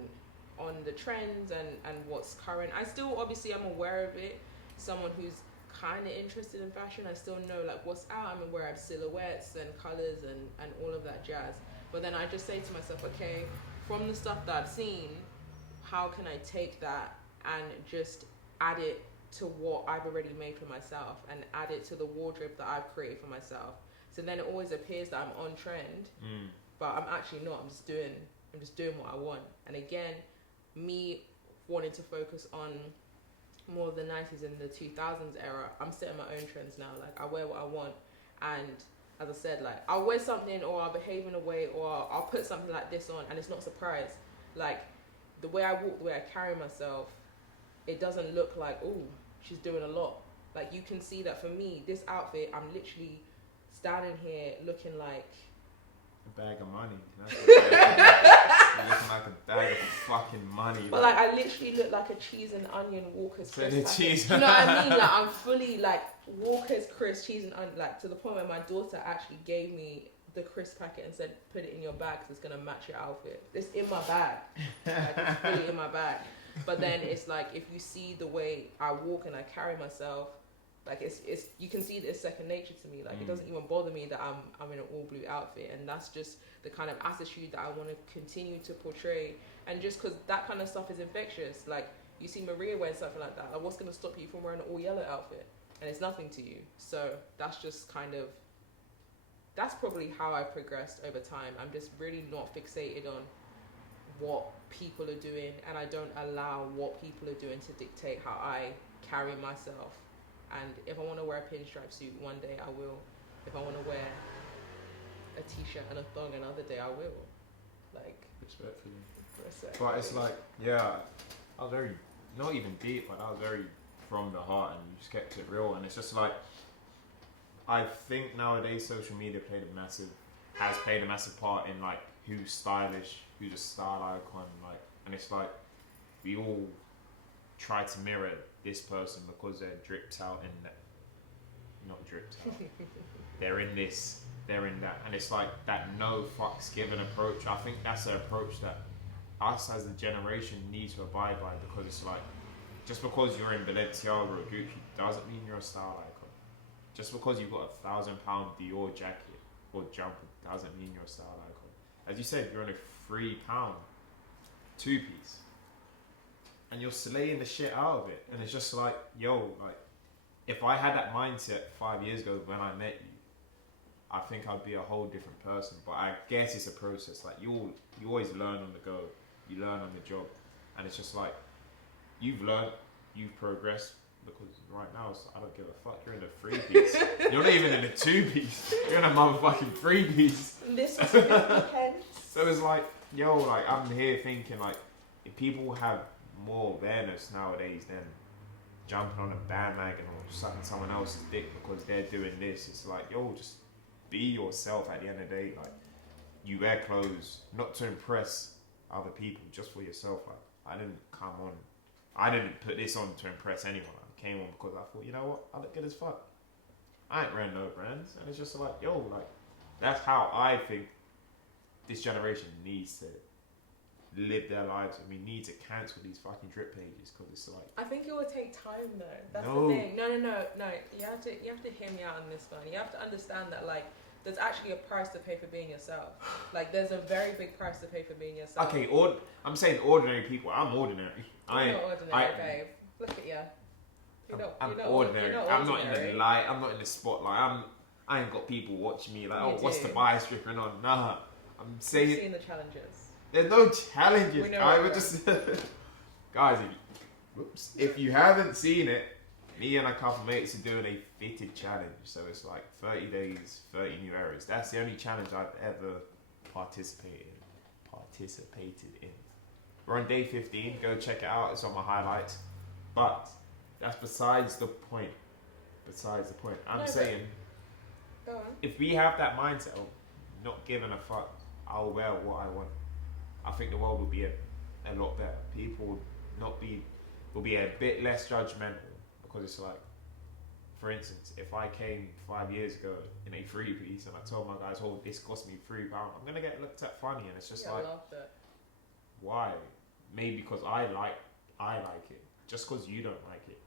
the trends and what's current. I still, obviously, I'm aware of it. Someone who's kind of interested in fashion, I still know like what's out. I'm aware of silhouettes and colors and all of that jazz. But then I just say to myself, okay, from the stuff that I've seen, how can I take that and just add it to what I've already made for myself and add it to the wardrobe that I've created for myself. So then it always appears that I'm on trend, but I'm actually not. I'm just doing what I want. And again, me wanting to focus on more of the 90s and the 2000s era, I'm setting my own trends now. Like, I wear what I want, and as I said, like, I'll wear something or I'll behave in a way or I'll put something like this on and it's not a surprise. Like, the way I walk, the way I carry myself, it doesn't look like, oh, she's doing a lot. Like, you can see that for me, this outfit, I'm literally standing here looking like a bag of money. You're looking like a bag of fucking money. But like, I literally look like a cheese and onion Walker's crisp. Cheese. You know what I mean? Like, I'm fully like Walker's crisp, cheese and onion. Like, to the point where my daughter actually gave me the crisp packet and said, put it in your bag because it's gonna match your outfit. It's in my bag. Like, it's fully in my bag. But then it's like, if you see the way I walk and I carry myself, like, it's you can see that it's second nature to me. Like, it doesn't even bother me that I'm in an all blue outfit, and that's just the kind of attitude that I want to continue to portray. And just because that kind of stuff is infectious, like, you see Maria wearing something like that, like, what's going to stop you from wearing an all yellow outfit? And it's nothing to you. So that's just kind of, that's probably how I progressed over time. I'm just really not fixated on what people are doing, and I don't allow what people are doing to dictate how I carry myself. And if I want to wear a pinstripe suit one day, I will. If I want to wear a t-shirt and a thong another day, I will. Like, Respectfully. respect. But it's like, yeah, I was very, not even deep, but I was very from the heart, and you just kept it real. And it's just like, I think nowadays social media has played a massive part in like who's stylish, who's a style icon, like, and it's like we all try to mirror this person because they're dripped out in that, not dripped out, they're in this, they're in that, and it's like that no fucks given approach. I think that's an approach that us as a generation need to abide by, because it's like, just because you're in Balenciaga or Gucci doesn't mean you're a style icon. Just because you've got a £1,000 Dior jacket or jumper doesn't mean you're a style icon. As you said, you're on a £3 two-piece, and you're slaying the shit out of it. And it's just like, yo, like, if I had that mindset 5 years ago when I met you, I think I'd be a whole different person. But I guess it's a process. Like, you always learn on the go. You learn on the job. And it's just like, you've learned, you've progressed, because right now, I don't give a fuck. You're in a 3-piece. You're not even in a 2-piece. You're in a motherfucking 3-piece. This weekend. So it's like, yo, like, I'm here thinking, like, if people have more awareness nowadays than jumping on a bandwagon or sucking someone else's dick because they're doing this, it's like, yo, just be yourself at the end of the day. Like, you wear clothes not to impress other people, just for yourself. Like, I didn't put this on to impress anyone. I came on because I thought, you know what, I look good as fuck. I ain't wearing no brands, and it's just like, yo, like, that's how I think this generation needs to live their lives, and we need to cancel these fucking drip pages, because it's like, I think it will take time though. That's No. the thing. No. You have to hear me out on this one. You have to understand that like there's actually a price to pay for being yourself. Like there's a very big price to pay for being yourself. okay, I'm saying ordinary people. I'm ordinary. You're not ordinary, babe. Look at you. I'm You're not ordinary. You're not I'm not in ordinary. the light. I'm not in the spotlight. I ain't got people watching me like, You oh, what's do. Tobias dripping on? Nah, I'm You've saying seen the challenges. there's no challenges. We know I what would you're just guys, if you haven't seen it, me and a couple mates are doing a fitted challenge. So it's like 30 days, 30 new areas. That's the only challenge I've ever participated in. We're on day 15. Go check it out. It's on my highlights. But that's besides the point. I'm saying, Go on. if we have that mindset of not giving a fuck, I'll wear what I want, I think the world will be a lot better. People will be a bit less judgmental, because it's like, for instance, if I came 5 years ago in a 3-piece and I told my guys, oh, this cost me £3, I'm gonna get looked at funny, and it's just like, why? Maybe because I like it. Just because you don't like it,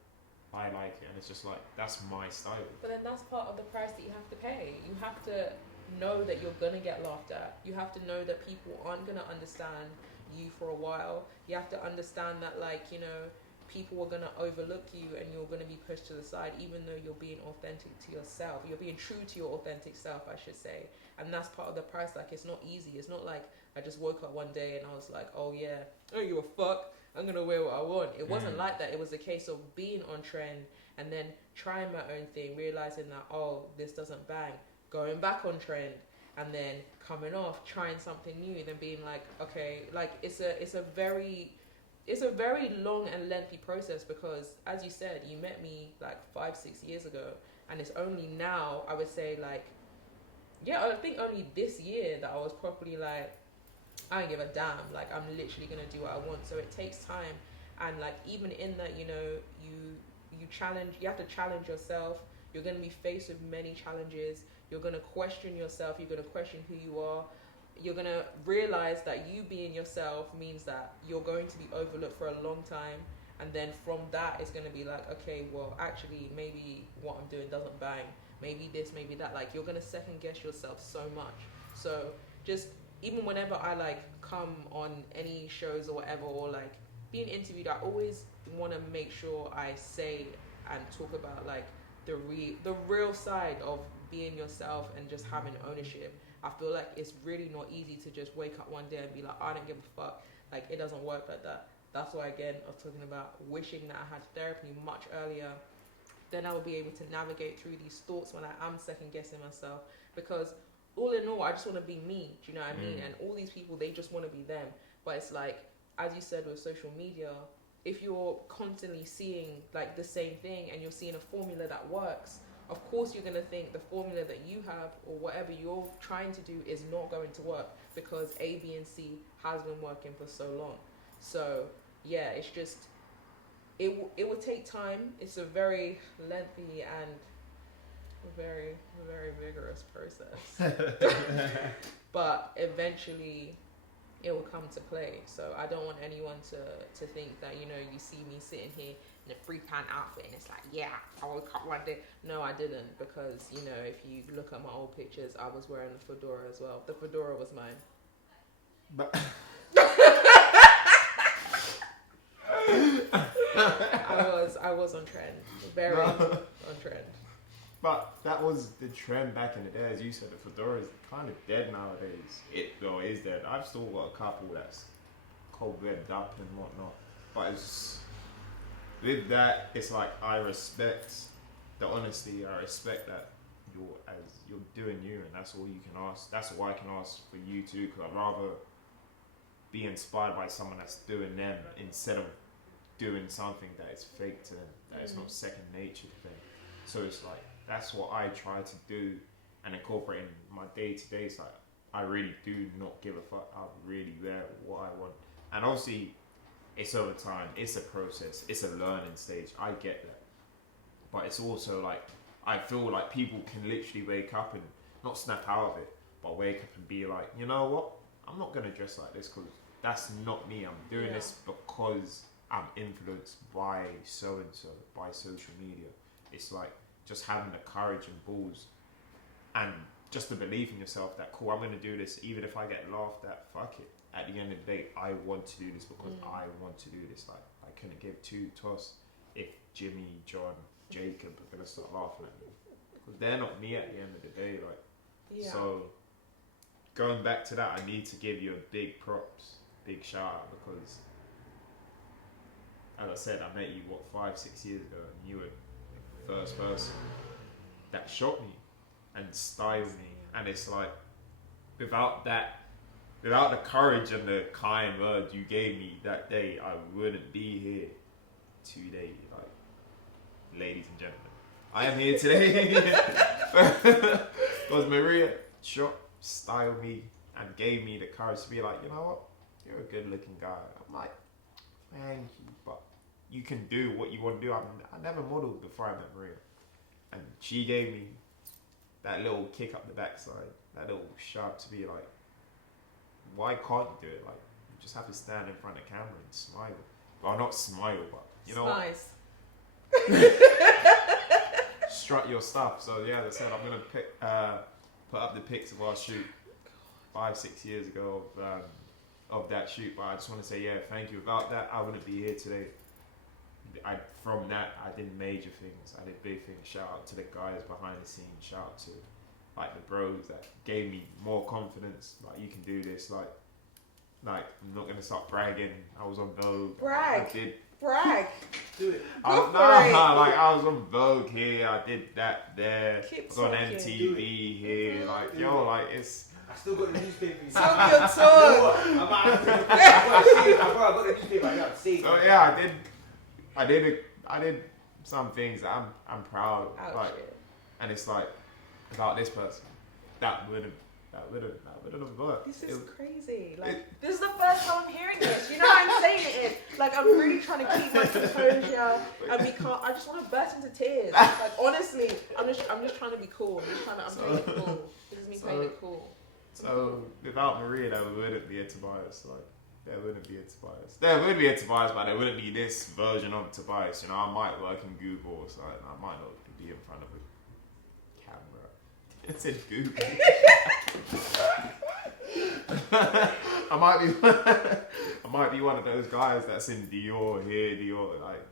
I like it, and it's just like, that's my style. But then that's part of the price that you have to pay. You have to know that you're gonna get laughed at. You have to know that people aren't gonna understand you for a while. You have to understand that, like, you know, people are gonna overlook you and you're gonna be pushed to the side, even though you're being authentic to yourself. You're being true to your authentic self, I should say. And that's part of the price. Like, it's not easy. It's not like I just woke up one day and I was like, oh yeah, I don't give a fuck, I'm gonna wear what I want. It wasn't like that. It was a case of being on trend and then trying my own thing, realizing that, oh, this doesn't bang, going back on trend, and then coming off, trying something new, then being like, okay, like it's a very long and lengthy process, because as you said, you met me like 5-6 years ago, and it's only now, I would say, like, yeah, I think only this year that I was properly like, I don't give a damn, like I'm literally gonna do what I want. So it takes time, and like even in that, you know, you have to challenge yourself. You're gonna be faced with many challenges. You're gonna question yourself. You're gonna question who you are. You're gonna realize that you being yourself means that you're going to be overlooked for a long time, and then from that it's gonna be like, okay, well actually maybe what I'm doing doesn't bang. Maybe this, maybe that. Like you're gonna second guess yourself so much. So just even whenever I like come on any shows or whatever, or like being interviewed, I always want to make sure I say and talk about like the real side of being yourself and just having ownership. I feel like it's really not easy to just wake up one day and be like, I don't give a fuck. Like it doesn't work like that. That's why again I was talking about wishing that I had therapy much earlier. Then I will be able to navigate through these thoughts when I am second guessing myself, because all in all, I just want to be me. Do you know what I mean? And all these people, they just want to be them. But it's like, as you said with social media, if you're constantly seeing like the same thing and you're seeing a formula that works, of course you're going to think the formula that you have or whatever you're trying to do is not going to work, because A, B, and C has been working for so long. So yeah, it's just, it will take time. It's a very lengthy and very, very vigorous process. But eventually it will come to play. So I don't want anyone to think that, you know, you see me sitting here in a free pan outfit and it's like, yeah, I woke up one day. No, I didn't, because, you know, if you look at my old pictures, I was wearing a fedora as well. The fedora was mine. But I was on trend. Very on trend. But that was the trend back in the day, as you said. The fedora is kind of dead nowadays. It is dead. I've still got a couple that's cobwebbed up and whatnot. But it's, with that, it's like I respect the honesty. I respect that you're doing you, and that's all you can ask. That's all I can ask for you too. Because I'd rather be inspired by someone that's doing them instead of doing something that is fake to them, that is not second nature to them. So it's like, that's what I try to do and incorporate in my day to day. It's like, I really do not give a fuck. I really wear what I want. And obviously, it's over time. It's a process. It's a learning stage. I get that. But it's also like, I feel like people can literally wake up and not snap out of it, but wake up and be like, you know what? I'm not going to dress like this because that's not me. I'm doing this because I'm influenced by so-and-so, by social media. It's like just having the courage and balls and just the belief in yourself that, cool, I'm going to do this even if I get laughed at, fuck it. At the end of the day, I want to do this because I want to do this. Like, I couldn't give two toss if Jimmy, John, Jacob are going to start laughing at me. Because they're not me at the end of the day. Like, so going back to that, I need to give you a big props, big shout out, because as I said, I met you 5-6 years ago, and you were the first person that shot me and styled me. And it's like, without the courage and the kind words you gave me that day, I wouldn't be here today. Like, ladies and gentlemen, I am here today because Maria styled me and gave me the courage to be like, you know what, you're a good looking guy. I'm like, thank you, but you can do what you want to do. I never modeled before I met Maria, and she gave me that little kick up the backside, that little shove to be like, why can't you do it? Like, you just have to stand in front of the camera and smile. Well, not smile, but you know Nice. strut your stuff. So yeah, as I said, I'm gonna put up the pics of our shoot 5-6 years ago of that shoot. But I just want to say, thank you. Without that, I wouldn't be here today. From that, I did major things. I did big things. Shout out to the guys behind the scenes. Shout out to like the bros that gave me more confidence. Like, you can do this. Like I'm not gonna stop bragging. I was on Vogue. Brag. I did. Brag. Do it. Go for it. Like I was on Vogue here. I did that there. Keep I was on talking. MTV here. Like, yo, like it's. I still got the newspaper. Talk your You know talk. what? I might have to. I got the newspaper. I got to see. So yeah, I did some things that I'm proud of. Oh, Like, shit. and it's like, without this person, that wouldn't have worked. This is It- crazy. Like, this is the first time I'm hearing this. You know what I'm saying it is? Like, I'm really trying to keep my composure and be calm. I just want to burst into tears. Like, honestly, I'm just trying to be cool. I'm playing it cool. This is me playing it cool. So without Maria, there wouldn't be a Tobias. Like, there wouldn't be a Tobias. There would be a Tobias, but there wouldn't be this version of Tobias. You know, I might work in Google or something. I might not be in front of a camera. It said Google. I might be one of those guys that's in Dior here, Dior. Like,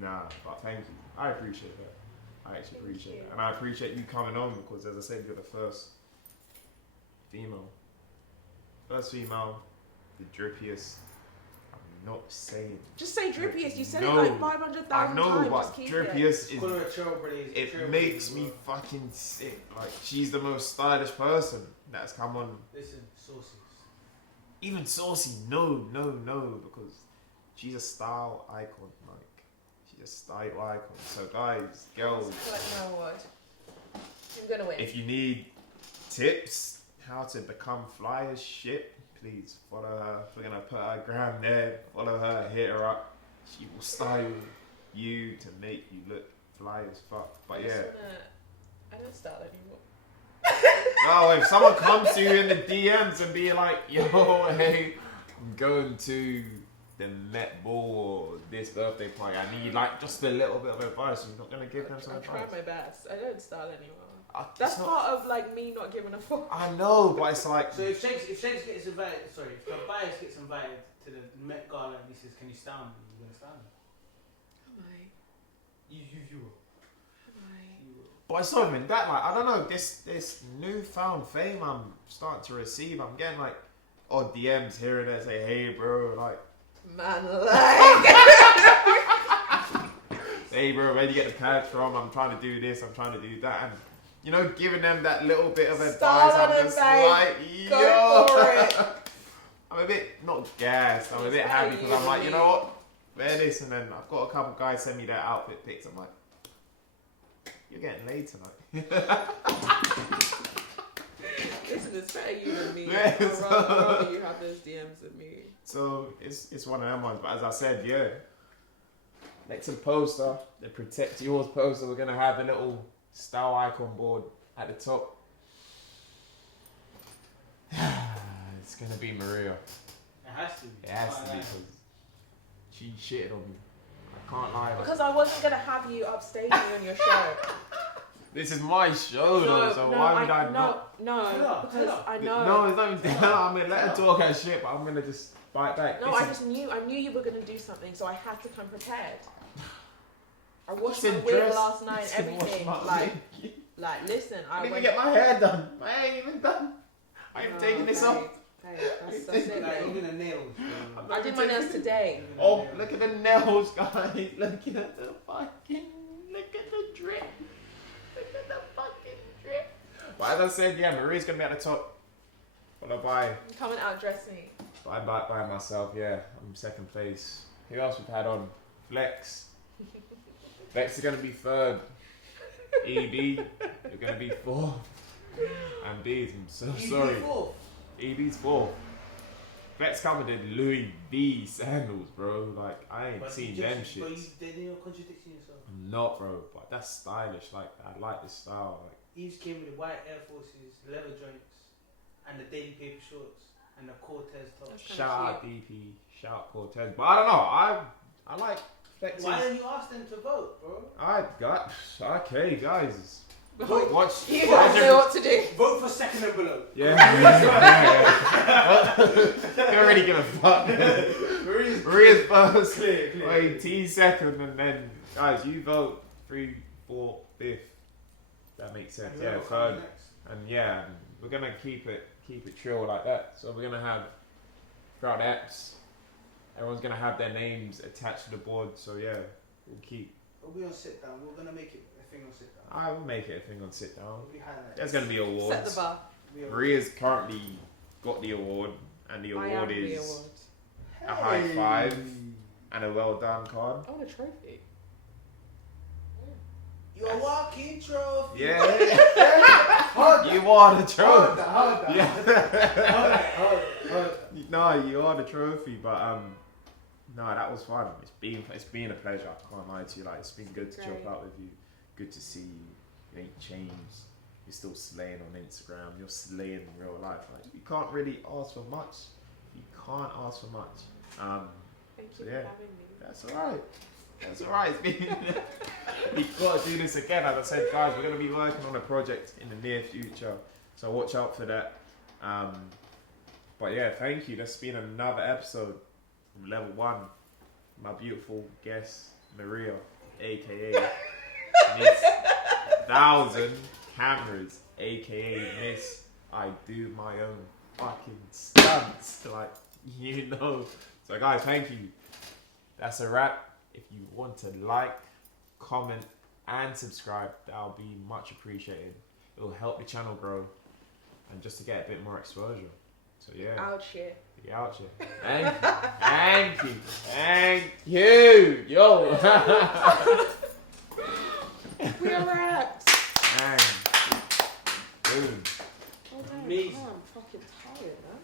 nah. But thank you. I appreciate that. I actually appreciate that, and I appreciate you coming on because, as I said, you're the first female, the drippiest. I'm not saying. Just say drippiest. You said No, it like 500,000 I know, times. but Just keep drippiest Call her is. a trailblazer. It makes me fucking sick. Like, she's the most stylish person that's come on. Listen, sauces. Even Saucy, no, because she's a style icon. Like, she's a style icon. So guys, girls, Like, no word. I'm gonna win. if you need tips how to become fly as shit, please follow her. We're gonna put her gram there. Follow her, hit her up. She will style you to make you look fly as fuck. But yeah. I don't style anymore. No, if someone comes to you in the DMs and be like, yo, hey, I'm going to the Met Ball or this birthday party, I need like just a little bit of advice. You're not going to give them some I'm advice. trying my best. I don't style anymore. It's That's not- part of like me not giving a fuck. I know, but it's like, So if Shanks gets invited, if Tobias gets invited to the Met Gala and he says, "Can you style me?" You're gonna style me. Am I? You will. Am I? You will. but it's not even that. Like, I don't know, this newfound fame I'm starting to receive. I'm getting like odd DMs here and there say, hey, bro, like, Man, like. hey, bro, where do you get the patch from? I'm trying to do this, I'm trying to do that, and you know, giving them that little bit of advice. Start on I'm it, just babe. like, Go yo. for it. I'm a bit not gassed. I'm a bit happy because I'm like, you know what? Wear this, and then I've got a couple guys send me their outfit pics. I'm like, you're getting laid tonight. This Listen, it's better you than me. Yeah, I'd rather you have those DMs than me. So it's one of them ones. But as I said, yeah. Next to the poster, the Protect Yours poster, we're gonna have a little style icon board at the top. It's gonna be Maria. It has to be. It has to be because she shitted on me. I can't lie. Like, Because I wasn't gonna have you upstaging on your show. this is my show though, so why would I not? No, because I know. No, it's not even I'm gonna let her talk her shit, but I'm gonna just bite back. No, I knew you were gonna do something, so I had to come prepared. I washed my Listen, wig dress. last night, Listen, everything. wash my Like, wig. listen, I I didn't even went. get my hair done. I ain't even done. I ain't taking this off. That's it. Like, Babe. even the nails. I did my nails today. Oh, look at the nails, guys. Looking at the fucking. Look at the drip. Look at the fucking drip. But as I said, yeah, Maria's gonna be at the top. Followed by. Come and outdress me. By myself, yeah. I'm second place. Who else we've had on? Flex. Flex is gonna be third. EB, you're gonna be fourth. And B's, I'm so sorry. EB's fourth. Flex come with the Louis V sandals, bro. Like, I ain't seen them shits. But you're contradicting yourself. I'm not, bro. But that's stylish. Like, I like this style. Like, Eves came with the white Air Forces, leather joints, and the daily paper shorts, and the Cortez top. That's kinda shout out DP, shout out Cortez. But I don't know. I like Flex's. Why don't you ask them to vote, bro? I got okay, guys. Vote. Watch. You guys know what to do. Vote for second envelope. Yeah. Don't really give a fuck. Maria's first. Clear. Wait, T second, and then guys, you vote 3, 4, 5th. That makes sense. And Yeah, whoever third. comes next. And yeah, we're gonna keep it chill like that. So we're gonna have throughout the apps, everyone's gonna have their names attached to the board. So yeah, we'll keep. We'll be on sit down. We're gonna make it a thing on sit down. I will make it a thing on sit down. We'll be highlights. There's gonna be awards. Set the bar. Maria's currently got the award, and the I am award the is award. a high five and a well done card. I want a trophy. You're a walking trophy. Yeah, Hold you are the Hold trophy. that. Yeah. Hold that. No, you are the trophy, but no, that was fun. It's been a pleasure. I can't lie to you. Like, it's been good to Great. chill out with you. Good to see you. You ain't changed. You're still slaying on Instagram. You're slaying in real life. Like, you can't really ask for much. You can't ask for much. Thank So, you yeah. for having me. That's alright. That's alright. We've got to do this again. As I said, guys, we're going to be working on a project in the near future. So watch out for that. But yeah, thank you. That's been another episode from Level 1. My beautiful guest, Maria, aka Miss 1,000 Cameras, aka Miss I do my own fucking stunts. Like, you know. So guys, thank you. That's a wrap. If you want to like, comment, and subscribe, that'll be much appreciated. It will help the channel grow and just to get a bit more exposure. So yeah. Out here. Be out here. Thank you. Thank you. Yo. We are wrapped. Bang. Boom. Oh, damn. Amazing. Oh, I'm fucking tired, man.